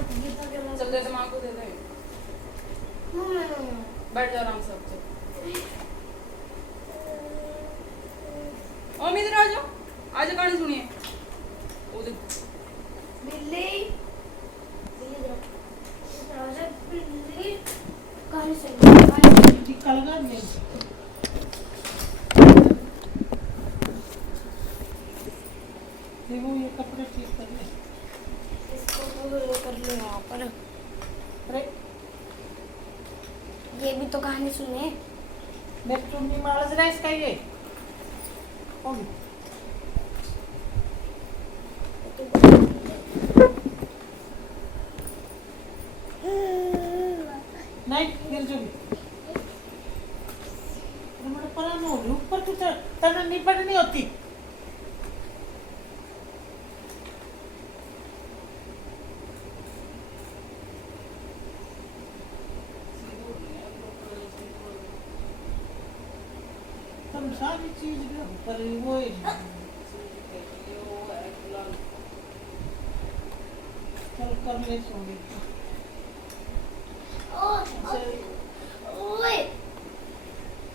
चल दे दिमाग को दे दे। बैठ जा आराम से अब चल। ओम इधर आ जाओ, आज कहानी सुनिए। ओ देख बिल्ली कहानी सुनिए। कल का नहीं वो ये कपड़े ठीक कर ले। इसको तो कर लो यहाँ पर। अरे ये भी तो कहानी सुनिए। मैं चुन्नी मारज रहा इसका ये ओम नहीं गिर जो मेरा परान हो गई ऊपर की तरह निपट नहीं होती। तुम सारी चीज पर वो चल कर ले सोने ओए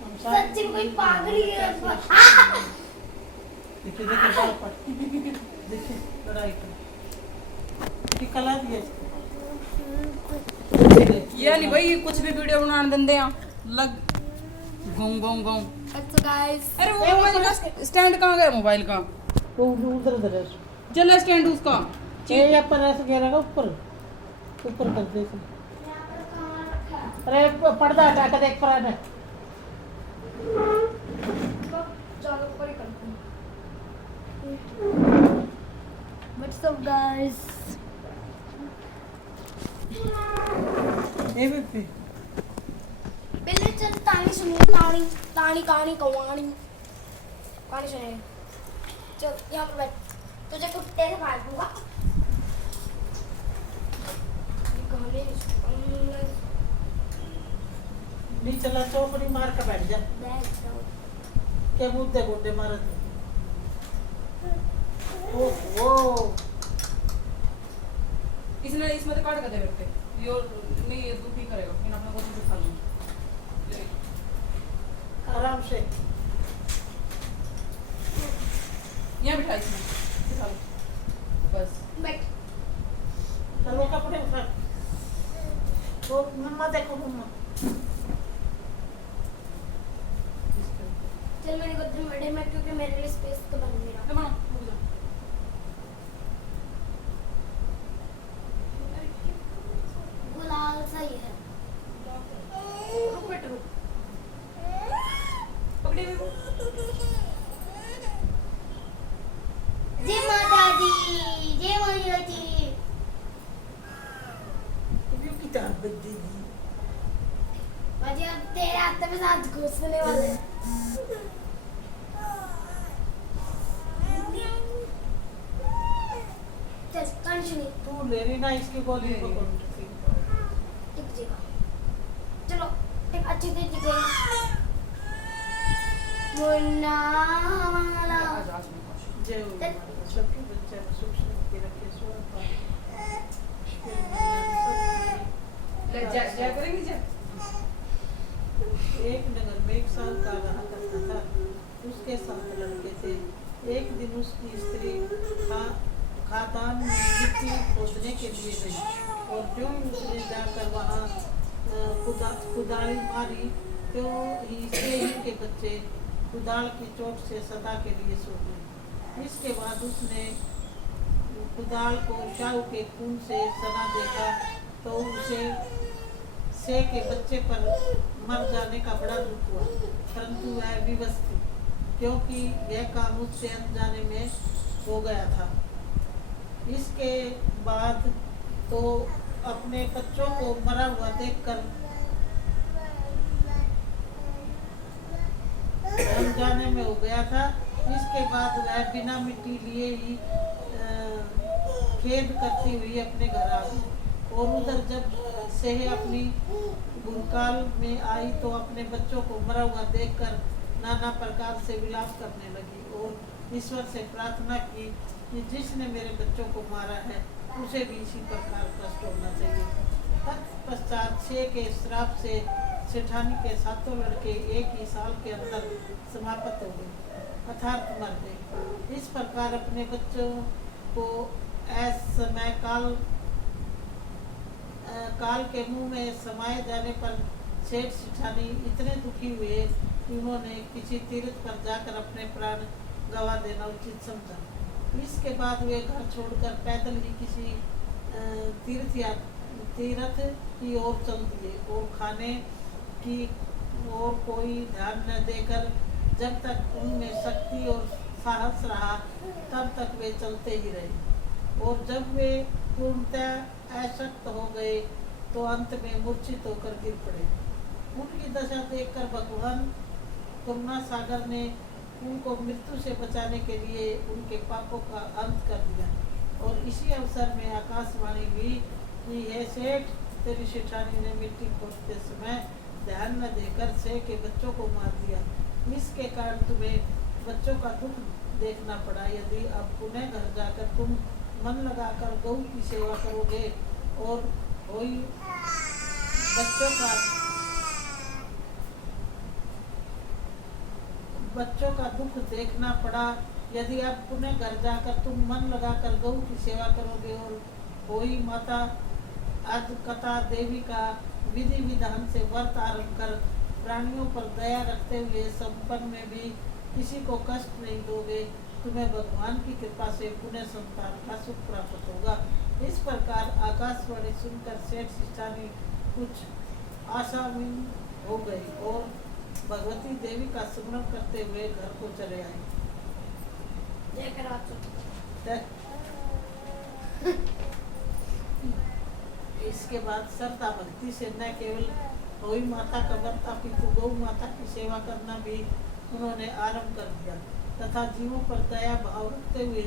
हम सच्ची कोई पागल ही है। देखिए देखिए बाल पट देखिए लड़ाई कर कला दिया ये नहीं भाई कुछ भी वीडियो बनाने देंदे हैं लग गोंग गोंग गोंग। अच्छा गाइस अरे वो मोबाइल का स्टैंड कहाँ गया मोबाइल का? वो उधर उधर है चल स्टैंड उसका। ये या पर ऐसे गिरा का ऊपर ऊपर कर दे इसे। अरे पर्दा हटा कर देख पर है चलो ऊपर ही करते हैं। What's up guys. ये भी पहले चल कहानी सुनिए। कहानी कहानी कहानी कहानी कहानी सुनिए। चल यहाँ पर बैठ, तुझे कुत्ते से मार दूंगा। कहानी नहीं चला चौपड़ी मार कर बैठ जा बैठ जाओ। क्या मुद्दे गुड्डे मारे ओ वो इसने इसमें तो काट कर दे बेटे यो नहीं ये दूध ही करेगा फिर अपने को दूध खा लूंगा। आराम से यहाँ बिठा इसमें बिठा लो बस। बैठ। चलो कपड़े उठा वो मम्मा देखो मम्मा चल मेरी गोद में बैठे मैं क्योंकि मेरे लिए स्पेस तो बन गया। come on, रुक जा। गुलाल सही है। रुक बेटे रुक पकड़े हुए को। जय माता दी जय माता दी। क्यों किताब बदलेगी बाजी अब तेरे हाथ में साथ घुसने वाले हैं। चल कहानी सुनिए। तू ले रही ना इसकी गोली को टिक जाएगा। चलो एक अच्छी से टिकेगा। मुन्ना वाला आज आज में खुश। जय हो सबके बच्चे सुख शांति रखे स्वास्थ्य ले जा जा करेंगे जा। एक नगर में 1 साल का रहा करता था। उसके 7 लड़के थे। एक दिन उसकी स्त्री खादान में मिट्टी खोदने के लिए गई और जो उसने जाकर वहाँ कुदाली मारी तो ही से ही के बच्चे कुदाल की चोट से सदा के लिए सो गए। इसके बाद उसने कुदाल को शाहू के खून से सना देखा तो उसे से के बच्चे पर मर जाने का बड़ा दुख हुआ, परंतु वह विवश थी क्योंकि यह काम उससे अनजाने में हो गया था। इसके बाद तो अपने बच्चों को मरा हुआ देखकर अनजाने में हो गया था। इसके बाद वह बिना मिट्टी लिए ही खेद करती हुई अपने घर आ गई और उधर जब से अपनी गुरकाल में आई तो अपने बच्चों को मरा हुआ देखकर नाना प्रकार से विलाप करने लगी और ईश्वर से प्रार्थना की कि जिसने मेरे बच्चों को मारा है उसे भी इसी प्रकार कष्ट होना चाहिए। तत्पश्चात 6 के श्राप से सेठानी के 7 लड़के एक ही साल के अंदर समाप्त हो गए अर्थात मर गए। इस प्रकार अपने बच्चों को असमय काल के मुंह में समाये जाने पर सेठ सेठानी इतने दुखी हुए कि उन्होंने किसी तीर्थ पर जाकर अपने प्राण गवा देना उचित समझा। इसके बाद वे घर छोड़कर पैदल ही किसी तीर्थ की ओर चल दिए और खाने की ओर कोई ध्यान न देकर जब तक उनमें शक्ति और साहस रहा तब तक वे चलते ही रहे और जब वे पूर्णतः अशक्त हो गए तो अंत में मूर्छित होकर गिर पड़े। उनकी दशा देखकर भगवान करुणा सागर ने उनको मृत्यु से बचाने के लिए उनके पापों का अंत कर दिया और इसी अवसर में आकाशवाणी हुई कि हे सेठ, तेरी सेठानी ने मिट्टी खोदते समय ध्यान न देकर 6 के बच्चों को मार दिया। इसके कारण तुम्हें बच्चों का दुख देखना पड़ा। यदि अब पुनः घर जाकर तुम मन लगाकर गौ की सेवा करोगे और कोई बच्चों का दुख देखना पड़ा। यदि आप पुनः घर जाकर तुम मन लगाकर गौ की सेवा करोगे और कोई माता अजकता देवी का विधि विधान से व्रत आरंभ कर प्राणियों पर दया रखते हुए संपन्न में भी किसी को कष्ट नहीं दोगे, तुम्हें भगवान की कृपा से पुण्य संतान का सुख प्राप्त होगा। इस प्रकार आकाशवाणी सुनकर सेठ सेठानी कुछ आशाहीन हो गए और भगवती देवी का स्मरण करते हुए घर को चले आए। इसके बाद श्रद्धा भक्ति से न केवल गौ माता का व्रत अपितु गौ माता की सेवा करना भी उन्होंने आरंभ कर दिया तथा जीवों पर दया भाव रखते हुए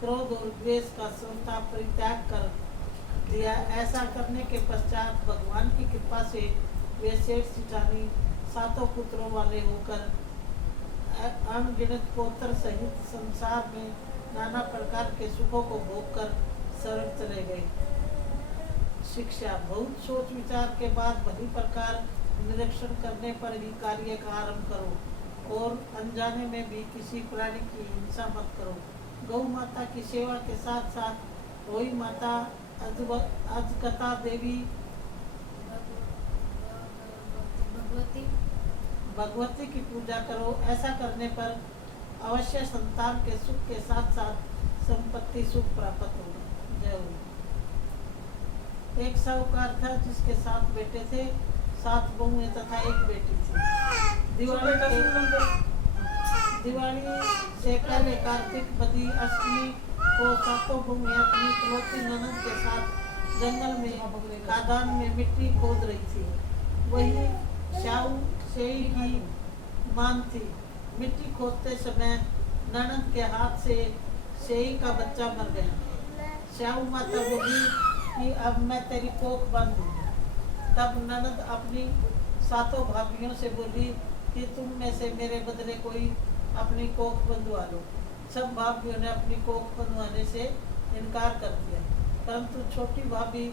क्रोध और द्वेष का स्वतः परित्याग कर दिया। ऐसा करने के पश्चात भगवान की कृपा से वे सेठ सेठानी 7 पुत्रों वाले होकर अनगिनत पुत्र सहित संसार में नाना प्रकार के सुखों को भोग कर शरण चले गए। शिक्षा बहुत सोच विचार के बाद भली प्रकार निरीक्षण करने पर ही कार्य का आरंभ करो और अनजाने में भी किसी प्राणी की हिंसा मत करो। गौ माता की सेवा के साथ साथ वही माता अजकता देवी भगवती की पूजा करो। ऐसा करने पर अवश्य संतान के सुख के साथ साथ संपत्ति सुख प्राप्त होगा। जय हो। एक साहूकार था जिसके 7 बेटे थे, 7 बहुएं तथा 1 बेटी थी। दिवाली से पहले कार्तिक बदी अष्टमी को 7 बहुएं अपनी इकलौती ननद के साथ जंगल में खादान में मिट्टी खोद रही थी। वही शाहू शेई की मान थी। मिट्टी खोदते समय ननद के हाथ से शेई का बच्चा मर गया। शाहू माता बोली कि अब मैं तेरी कोख बंद दूंगी। तब ननद अपनी 7 भाभियों से बोली कि तुम में से मेरे बदले कोई अपनी कोख बंधवा लो। सब भाभियों ने अपनी कोख बंधवाने से इनकार कर दिया, परंतु छोटी भाभी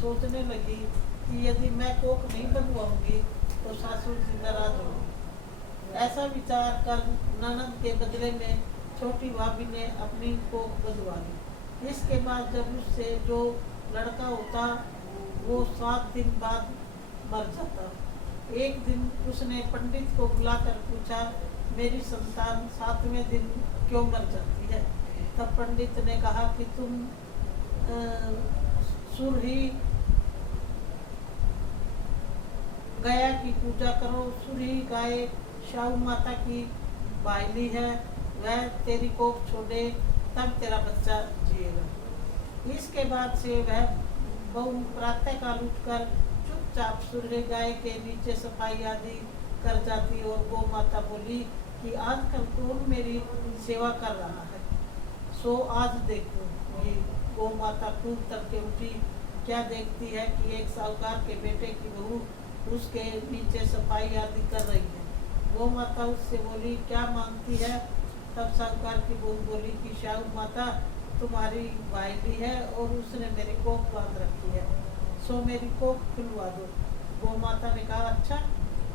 सोचने लगी कि यदि मैं कोख नहीं बंधवाऊंगी तो सासू जी नाराज होंगी। ऐसा विचार कर ननद के बदले में छोटी भाभी ने अपनी कोख बंधवा ली। इसके बाद जब उससे जो लड़का होता वो 7 दिन बाद मर जाता। एक दिन उसने पंडित को बुलाकर पूछा, मेरी संतान 7वें दिन क्यों मर जाती है? तब पंडित ने कहा कि तुम सूर्य गया की पूजा करो। सूर्य गाय शाहू माता की बायली है, वह तेरी कोख छोड़े तब तेरा बच्चा जिएगा। इसके बाद से वह बहू प्रातः काल उठकर चुपचाप सूर्य गाय के नीचे सफाई आदि कर जाती और गौ माता बोली कि आजकल कौन मेरी सेवा कर रहा है, सो आज देखो। ये गौ माता खूब तड़के उठी, क्या देखती है कि एक साहूकार के बेटे की बहू उसके नीचे सफाई आदि कर रही है। गौ माता उससे बोली, क्या मांगती है? तब साहूकार की बहू बोली कि शाहू माता तुम्हारी भाईली है और उसने मेरी कोख बांध रखी है, सो मेरी कोख खुलवा दो। गौ माता ने कहा अच्छा।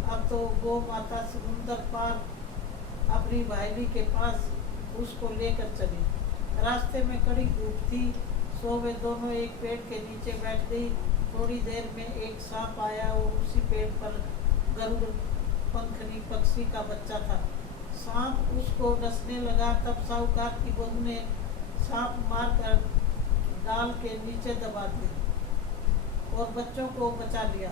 अब तो गौ माता समुंदर पार अपनी भाईली के पास उसको लेकर चली। रास्ते में कड़ी धूप थी, सो वे दोनों एक पेड़ के नीचे बैठ गई। थोड़ी देर में एक सांप आया और उसी पेड़ पर गरुड़ पंखनी पक्षी का बच्चा था। सांप उसको डसने लगा, तब साहूकार की बहू ने सांप मारकर डाल के नीचे दबा दिया और बच्चों को बचा लिया।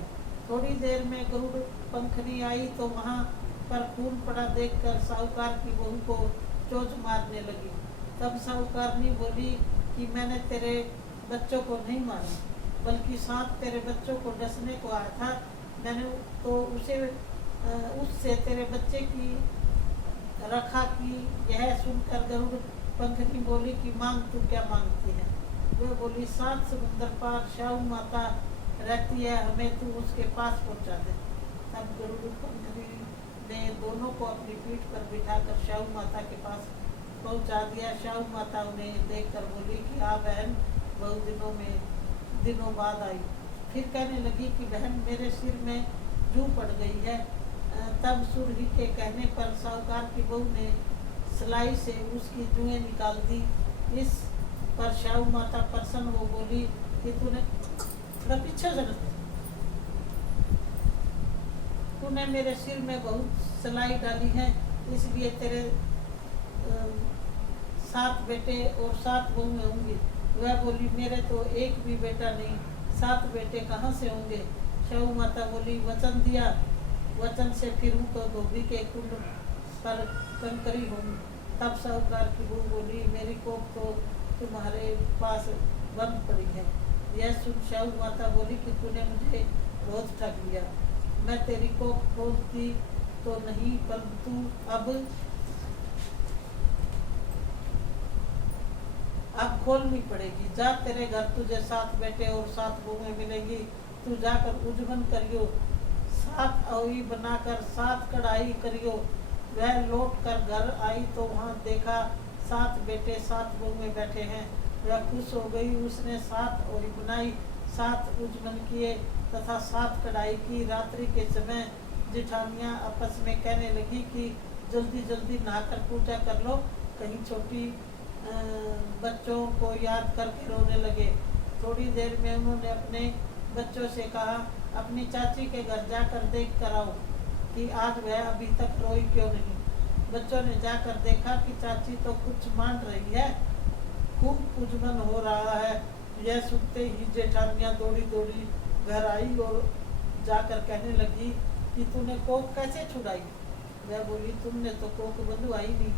थोड़ी देर में गरुड़ पंखनी आई तो वहाँ पर खून पड़ा देखकर साहूकार की बहू को चोंच मारने लगी। तब साहूकारनी बोली कि मैंने तेरे बच्चों को नहीं मारा, बल्कि सांप तेरे बच्चों को डसने को आया था। मैंने तो उससे तेरे बच्चे की रखा की। यह सुनकर गरुड़ पंखनी बोली कि मांग तू क्या मांगती है। वह बोली 7 समुंदर पार शाहू माता रहती है, हमें तू उसके पास पहुंचा दे। तब गरुड़ पंखनी ने दोनों को अपनी पीठ पर बिठाकर शाहू माता के पास पहुंचा दिया। शाहू माता उन्हें देखकर बोली कि हाँ बहन, बहुत दिनों बाद आई। फिर कहने लगी कि बहन मेरे सिर में जू पड़ गई है। तब सुरही के कहने पर साहूकार की बहू ने सिलाई से उसकी जुएं निकाल दी। इस पर शाहू माता प्रसन्न हो बोली कि तूने मेरे सिर में बहुत सिलाई डाली है, इसलिए तेरे 7 बेटे और 7 बहुएं होंगी। वह बोली मेरे तो एक भी बेटा नहीं, 7 बेटे कहाँ से होंगे। शाहू माता बोली वचन दिया, वचन से फिरूं तो धोबी के कुंड पर कंकरी हूँ। तब साहूकार की बहू बोली मेरी कोख तो तुम्हारे पास बंद पड़ी है। यह सुन शाहू माता बोली कि तूने मुझे बहुत ठग लिया। मैं तेरी कोख खोलती तो नहीं, परंतु अब खोलनी पड़ेगी। जा तेरे घर तुझे 7 बेटे और 7 बहुएं मिलेंगी। तू जाकर उजवन करियो, 7 अवी बनाकर 7 कढ़ाई करियो। वह लौट कर घर आई तो वहाँ देखा 7 बेटे 7 बहुएं बैठे हैं। वह खुश हो गई। उसने 7 अवी बनाई, 7 उजवन किए तथा 7 कढ़ाई की। रात्रि के समय जिठानियाँ आपस में कहने लगी कि जल्दी जल्दी नहाकर पूजा कर लो, कहीं छोटी बच्चों को याद करके रोने लगे। थोड़ी देर में उन्होंने अपने बच्चों से कहा अपनी चाची के घर जाकर देख कर आओ कि आज वह अभी तक रोई क्यों नहीं। बच्चों ने जाकर देखा कि चाची तो कुछ मान रही है, खूब उजमन हो रहा है। यह सुनते ही जेठानियाँ दौड़ी दौड़ी घर आई और जाकर कहने लगी कि तूने कोख कैसे छुड़ाई। वह बोली तुमने तो कोख बंधवाई नहीं,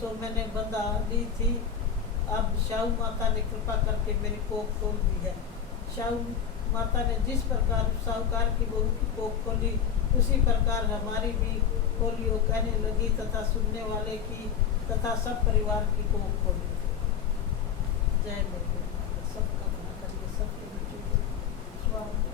सो मैंने बंधा ली थी। अब शाहू माता ने कृपा करके मेरी कोख खोल दी है। शाहू माता ने जिस प्रकार साहूकार की बहू की कोख खोली, उसी प्रकार हमारी भी खोली। वो कहने लगी तथा सुनने वाले की तथा सब परिवार की कोख खोली। जय मेरे सबका भला करिए, सबके बच्चों को स्वागत।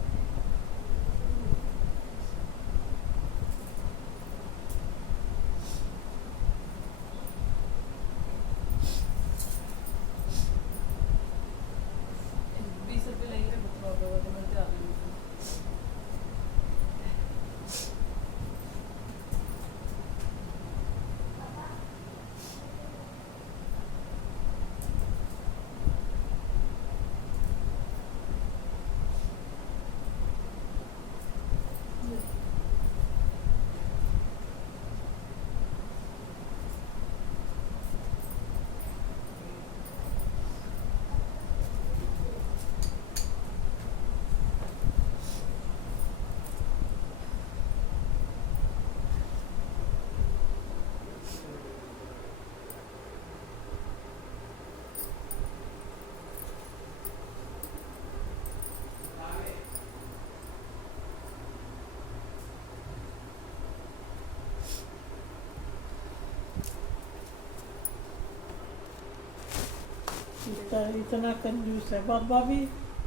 इतना कंजूस है। बाबा भी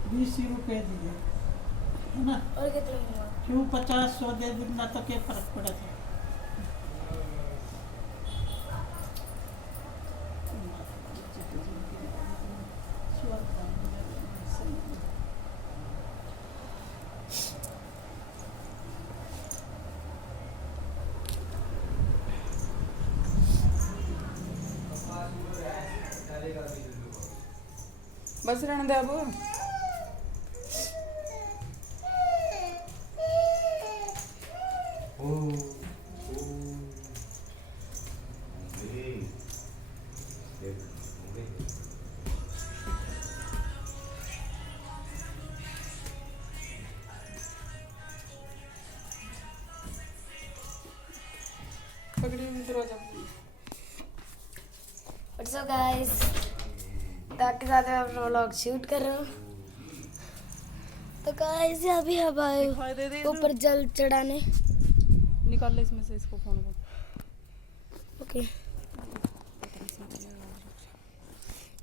20 रुपए दिए है ना, और कितने हुआ? क्यों 50-100 दे देना तो क्या फर्क पड़ा था। बस रहने दे अब। पकड़ी हुई दरवाजा। व्हाट्स अप गाइस, आपके साथ मैं अपना व्लॉग शूट कर रहा हूँ। तो गाइस अभी हम आए ऊपर जल चढ़ाने। निकाल ले इसमें से इसको, फोन को। ओके,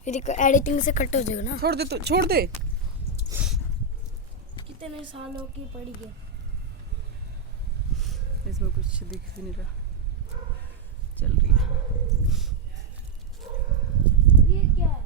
फिर एडिटिंग से कट हो जाएगा ना। छोड़ दे, तो छोड़ दे। कितने सालों की पड़ी है इसमें कुछ दिख भी नहीं रहा। चल रही है। ये क्या है?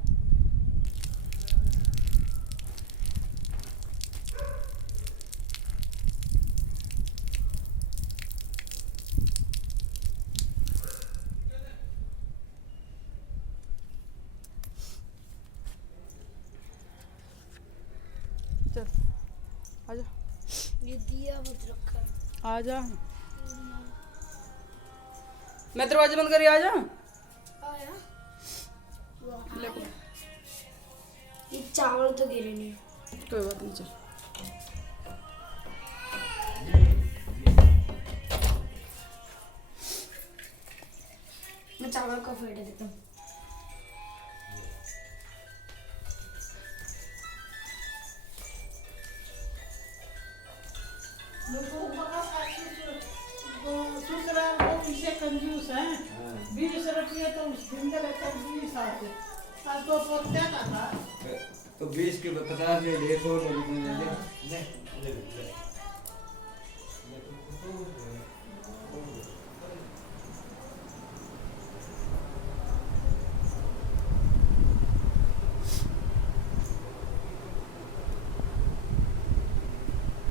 चल आजा, ये दिया मत रखा है। आजा। मैं दरवाजा बंद करी, आजा। आया ले को। ये चावल तो गिरे नहीं। कोई बात नहीं, चल। मैं चावल को फेंट देता हूँ। ससुराल वो इसे कंजूस है। 20 रुपये तो उस दिन का लेकर 20 आते। आज तो पोत्या का था। तो 20 के 50 ले ले, 100 ले ले।